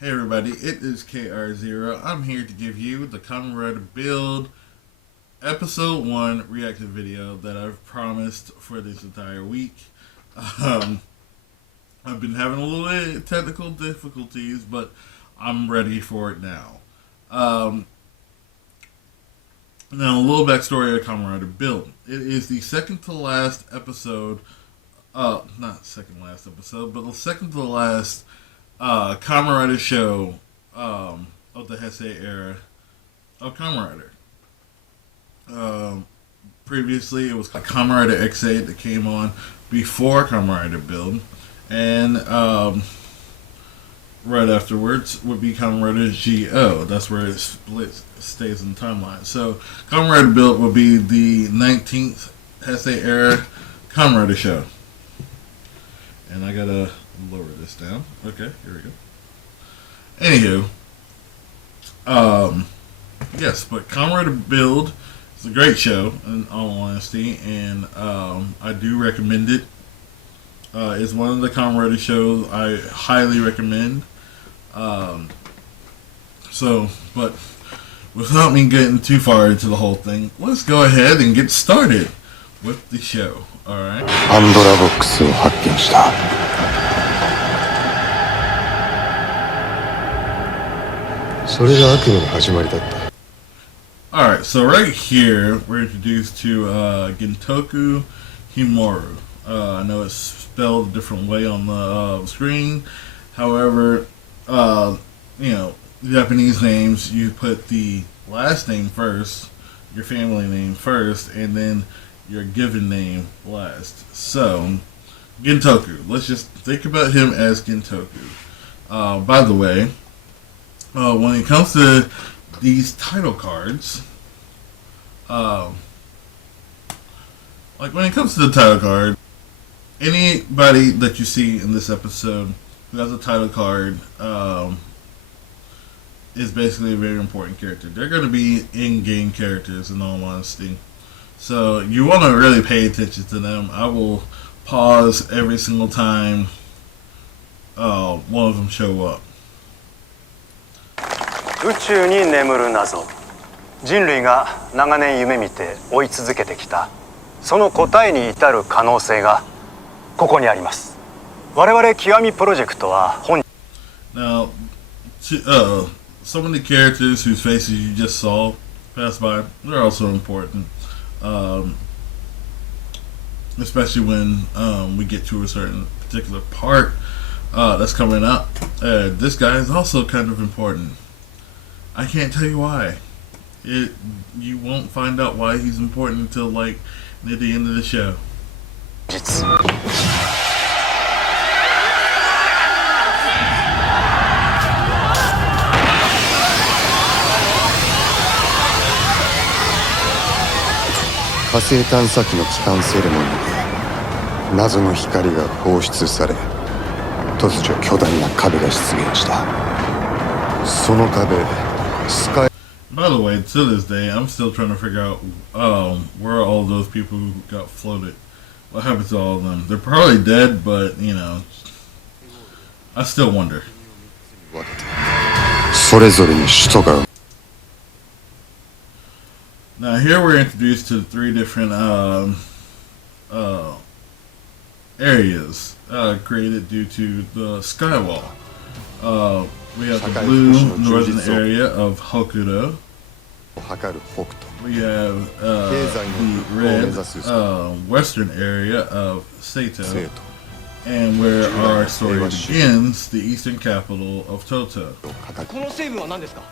Hey everybody, it is KR0. I'm here to give you the Kamen Rider Build Episode 1 reactive video that I've promised for this entire week. I've been having a little bit of technical difficulties, but I'm ready for it now. Now, a little backstory of Kamen Rider Build. It is the second to last episode, not second last episode, but the second to last Kamen Rider show of the Heisei era of Kamen Rider. Previously, it was Kamen Rider X8 that came on before Kamen Rider Build, and right afterwards would be Kamen Rider GO. That's where it stays in the timeline. So Kamen Rider Build will be the 19th Heisei era Kamen Rider show. And I gotta lower this down. Okay, here we go. Anywho, yes, but Kamen Rider Build is a great show, in all honesty, and I do recommend it. It's one of the Kamen Rider shows I highly recommend. But without me getting too far into the whole thing, let's go ahead and get started with the show. Alright? Alright, so right here we're introduced to Gintoku Himuro. I know it's spelled a different way on the screen. However, Japanese names, you put the last name first, your family name first, and then your given name last. So, Gintoku. Let's just think about him as Gintoku. By the way, when it comes to these title cards, when it comes to the title card, anybody that you see in this episode who has a title card is basically a very important character. They're going to be in-game characters, in all honesty. So you want to really pay attention to them. I will pause every single time one of them show up. 宇宙に眠る謎、人類が長年夢見て追い続けてきたその答えに至る可能性がここにあります。我々極みプロジェクトは本 Now, some of the characters whose faces you just saw pass by, they're also important, especially when we get to a certain particular part that's coming up. This guy is also kind of important. I can't tell you why. You won't find out why he's important until like near the end of the show. 火星探査機の帰還セレモニーで謎の光が放出され、突如巨大な壁が出現した。その壁、スカイ By the way, to this day, I'm still trying to figure out where all those people who got floated. What happened to all of them? They're probably dead, but I still wonder. それぞれに首都が Now here we're introduced to 3 different areas created due to the skywall. We have the blue northern area of Hokuto. We have the red western area of Sato. And where our story begins, the eastern capital of Toto. この成分は何ですか？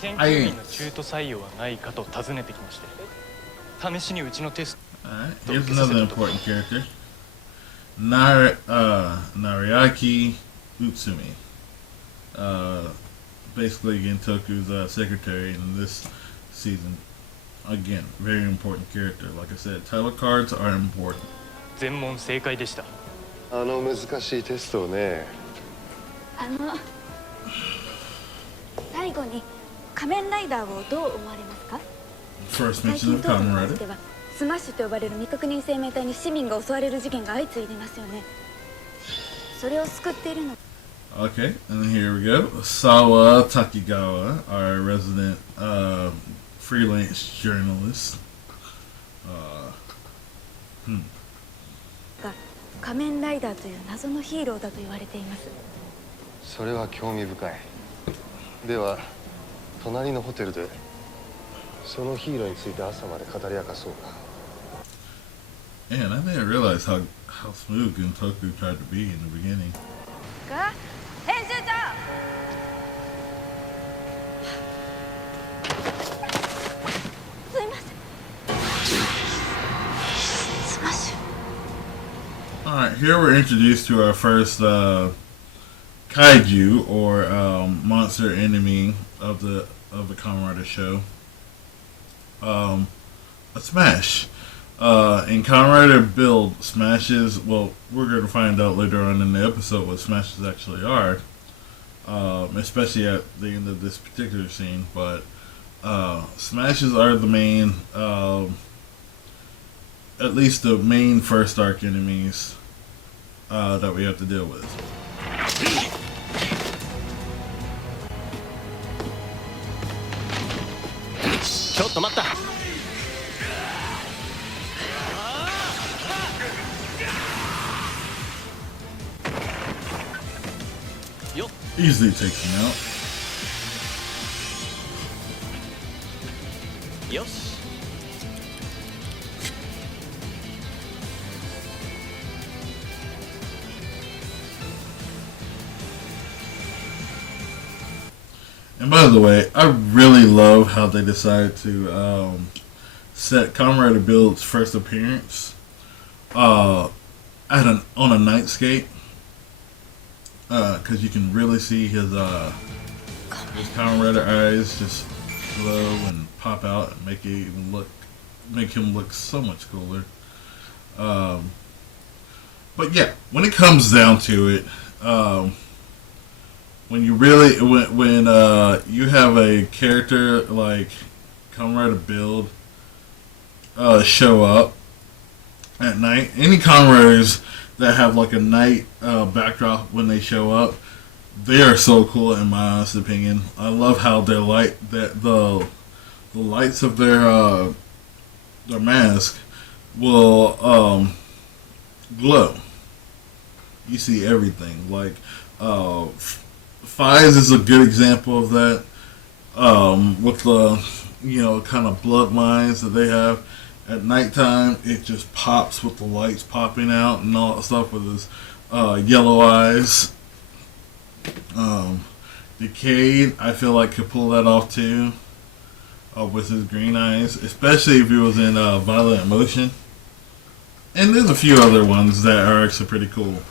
研究員の中途採用はないかと尋ねてきまして、試しにうちのテスト。 Alright, here's another important character. Nariaki Utsumi. Basically Gintoku's secretary in this season. Again, very important character. Like I said, title cards are important. 全問正解でした。難しいテストをね。最後に仮面ライダーをどう思われますか？ First mention of Kamen Rider. スマッシュと呼ばれる未確認生命体に市民が襲われる事件が相次いでいますよね。それを救っているの。 Okay, and here we go. Sawa Takigawa, our resident freelance journalist. が仮面ライダーという謎のヒーローだと言われています。それは興味深い。では隣のホテルでそのヒーローについて朝まで語り明かそうか。 Man, I didn't realize how smooth Gintoku tried to be in the beginning. が編集長。すいません。スマッシュ。 Alright, here we're introduced to our first kaiju, or monster enemy of the Kamen Rider show. A Smash. In Kamen Rider Build, Smashes, well, we're going to find out later on in the episode what Smashes actually are, especially at the end of this particular scene, but Smashes are the main, at least the main first arc enemies that we have to deal with. Easily takes him out. And by the way, I really love how they decided to set Kamen Rider Build's first appearance on a nightscape, because you can really see his Kamen Rider eyes just glow and pop out and make him look so much cooler. But yeah, when it comes down to it, when you have a character like Kamen Rider Build show up at night, any Kamen Riders that have like a night backdrop when they show up, they are so cool in my honest opinion. I love how the lights of their mask will glow. You see everything. Like Fies is a good example of that, with the kind of bloodlines that they have. At nighttime, it just pops with the lights popping out and all that stuff with his yellow eyes. Decade, I feel like, could pull that off too, with his green eyes, especially if he was in Violent Emotion. And there's a few other ones that are actually pretty cool.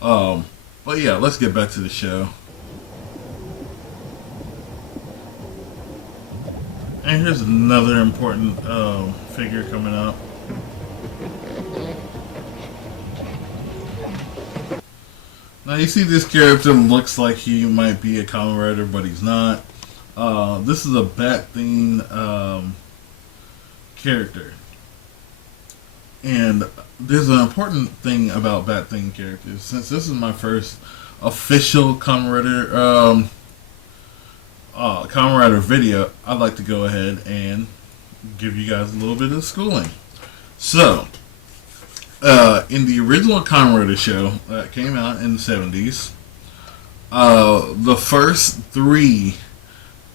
But yeah, let's get back to the show. And here's another important figure coming up. Now you see this character looks like he might be a Kamen Rider, but he's not. This is a Bat-themed character. And there's an important thing about Bat-themed characters. Since this is my first official Kamen Rider video, I'd like to go ahead and give you guys a little bit of schooling. So, in the original Kamen Rider show that came out in the 70s, the first three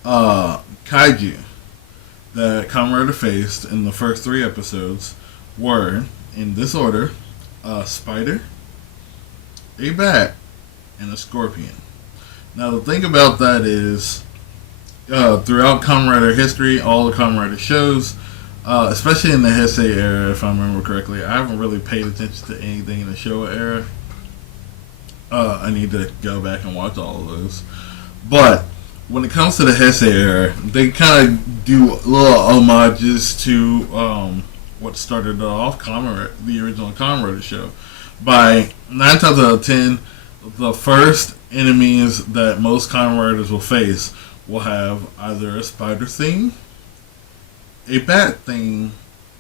kaiju that Kamen Rider faced in the first three episodes were, in this order, a spider, a bat, and a scorpion. Now the thing about that is, throughout Kamen Rider history, all the Kamen Rider shows, especially in the Heisei era, if I remember correctly, I haven't really paid attention to anything in the Showa era. I need to go back and watch all of those. But when it comes to the Heisei era, they kind of do little homages to what started off the original Kamen Rider show. By 9 times out of 10, the first enemies that most Kamen Riders will face will have either a spider theme, a bat theme,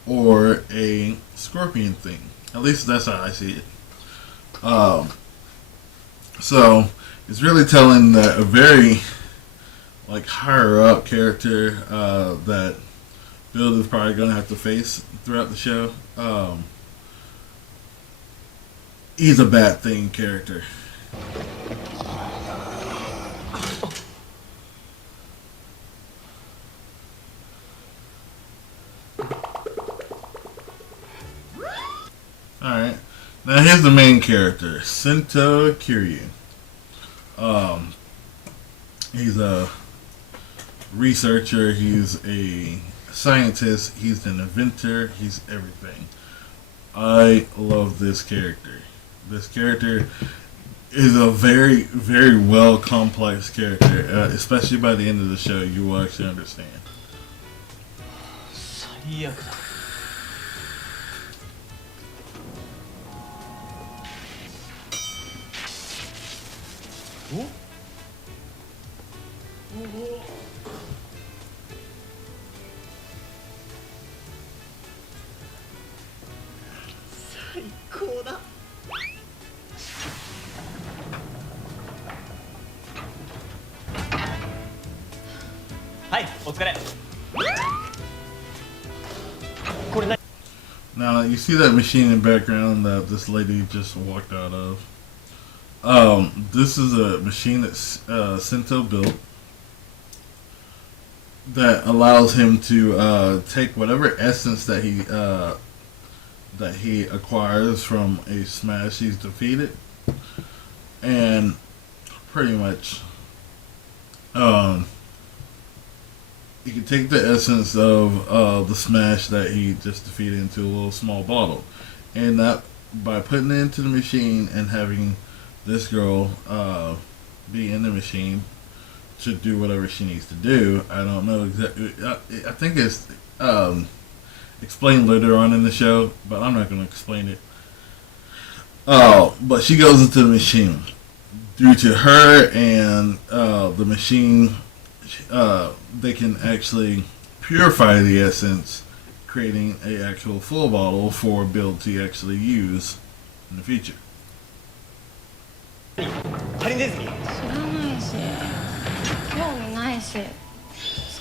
or a scorpion theme. At least that's how I see it. So it's really telling that a very like higher up character that Build is probably gonna have to face throughout the show. He's a bad thing character. Alright. Now here's the main character, Sento Kiryu. Um, he's a researcher, he's a scientist, he's an inventor, he's everything. I love this character. This character is a very, very well complex character, especially by the end of the show, you will actually understand. 最悪だ。最高だ。はい、お疲れ。これ何？ Now, you see that machine in the background that this lady just walked out of? This is a machine that Sento built that allows him to take whatever essence that he acquires from a smash he's defeated, and pretty much he can take the essence of the smash that he just defeated into a little small bottle, and that by putting it into the machine and having this girl be in the machine to do whatever she needs to do. I don't know exactly. I think it's explained later on in the show, but I'm not going to explain it. But she goes into the machine. Due to her and the machine, they can actually purify the essence, creating an actual full bottle for Bill to actually use in the future. ハリネズミ。知らないし興味ないし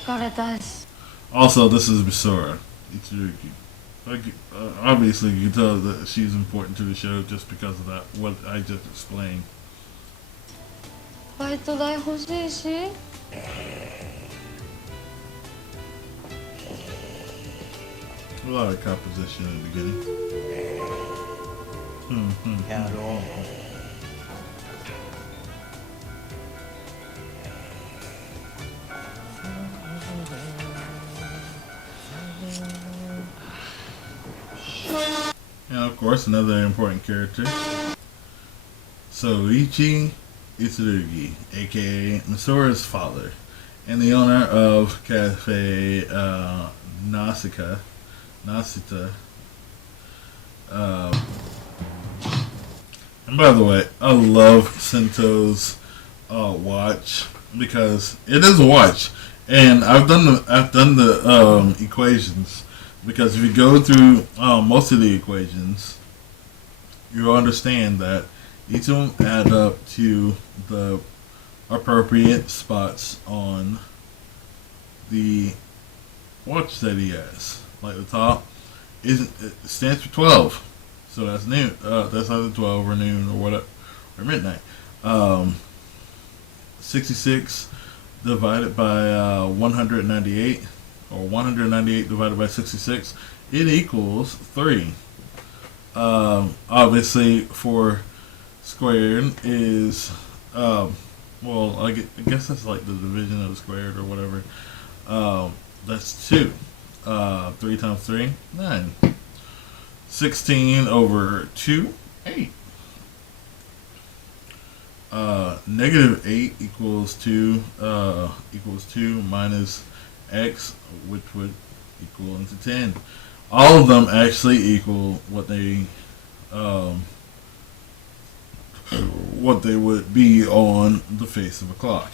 疲れたし Also, this is Basura. Itsurugi. Obviously, you can tell that she's important to the show just because of that, what I just explained. バイト代欲しいし A lot of composition in the beginning. やろう。And of course, another important character, Soichi Itsurugi, aka Misura's father, and the owner of Cafe Nasita. And by the way, I love Sento's watch because it is a watch, and I've done the equations. Because if you go through most of the equations, you'll understand that each of them add up to the appropriate spots on the watch that he has. Like the top it stands for 12, so that's noon. That's either 12 or noon or whatever, or midnight. 66 divided by 198. Or 198 divided by 66, it equals 3. Obviously, for squared is, well, I guess that's like the division of the squared or whatever. That's 2. 3 times 3, 9. 16 over 2, 8. Negative 8 equals 2 minus x, which would equal into 10. All of them actually equal what they would be on the face of a clock.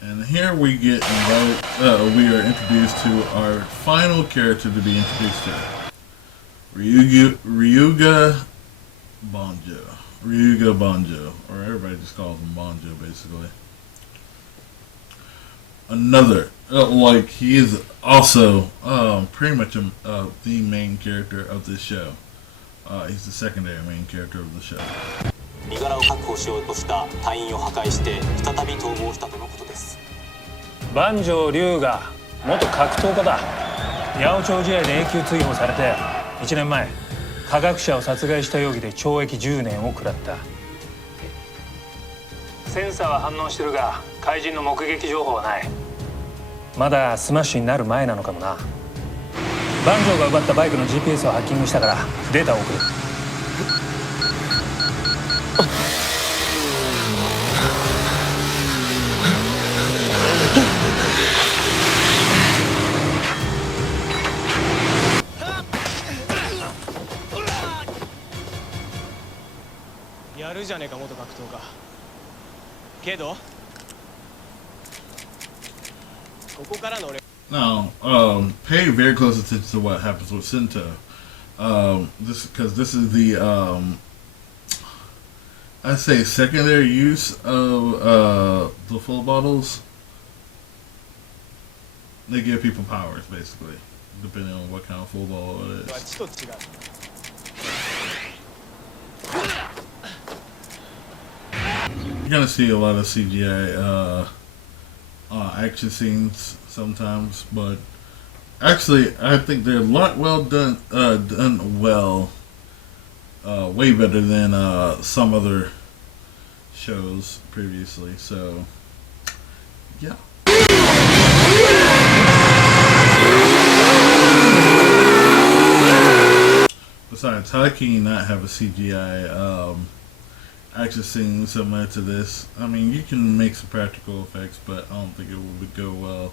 And here we get we are introduced to our final character to be introduced to. Ryuga Banjo. Ryuga Banjo, or everybody just calls him Banjo, basically. Another, like, he is also pretty much the main character of this show. He's the secondary main character of the show. 身柄を確保しようとした隊員を破壊して再び逃亡したとのことです。万丈龍が元格闘家だ。八百長試合で永久追放されて1年前科学者を殺害した容疑で懲役10年を食らった。センサーは反応してるが怪人の目撃情報はない。まだスマッシュになる前なのかもな。万丈が奪ったバイクの GPS をハッキングしたからデータを送る。やるじゃねえか元格闘家けどここからの俺 Now, pay very close attention to what happens with Sento. This is the I say secondary use of the full bottles. They give people powers, basically, depending on what kind of full bottle it は is. 血と違う You're gonna see a lot of CGI action scenes sometimes, but actually, I think they're a lot well done. Done well, way better than some other shows previously. So, yeah. Besides, how can you not have a CGI action scene similar to this? I mean, you can make some practical effects, but I don't think it would go well.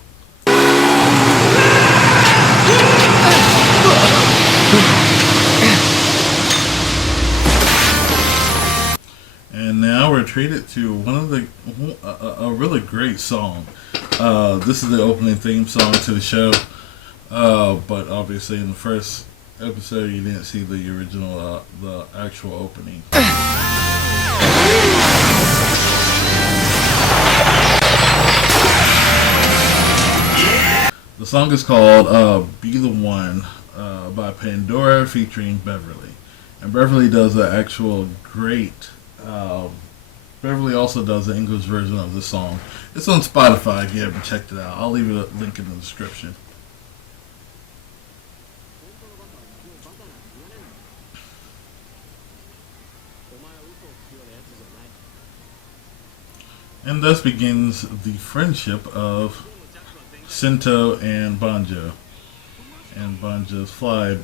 And now we're treated to one of the a really great song. This is the opening theme song to the show, but obviously in the first episode you didn't see the original, the actual opening. The song is called Be the One by Pandora featuring Beverly. And Beverly does the actual great, Beverly also does the English version of the song. It's on Spotify if you haven't checked it out. I'll leave a link in the description. And thus begins the friendship of Sento and Banjo. And Banjo's fly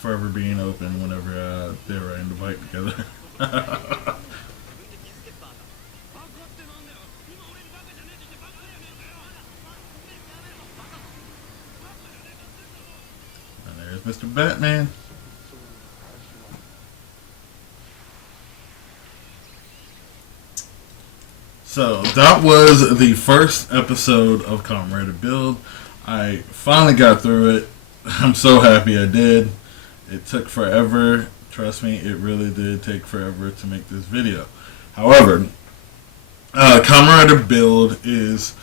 forever being open whenever they're riding the bike together. And there's Mr. Batman. So that was the first episode of Kamen Rider Build. I finally got through it. I'm so happy I did. It took forever. Trust me, it really did take forever to make this video. However, Kamen Rider Build is